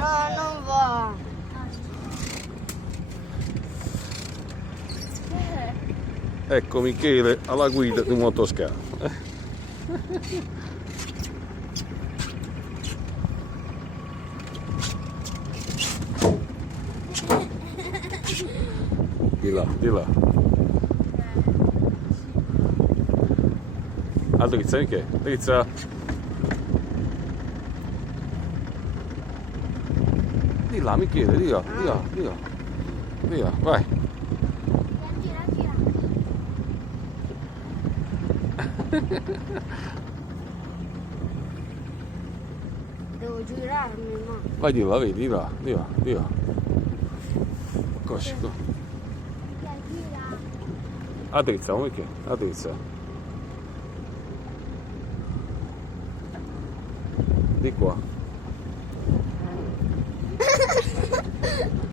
No, non va. Ecco Michele alla guida di un motoscafo. Di là, di là. Ah, drizza, Michele, drizza. Di là, Michele, di là, di là, di là. Di là, vai. Gira. Devo girarmi, ma. Vai di là, vedi, di là, di là, di là. Così, Gira. a drizza, Michele, a drizza. Di qua.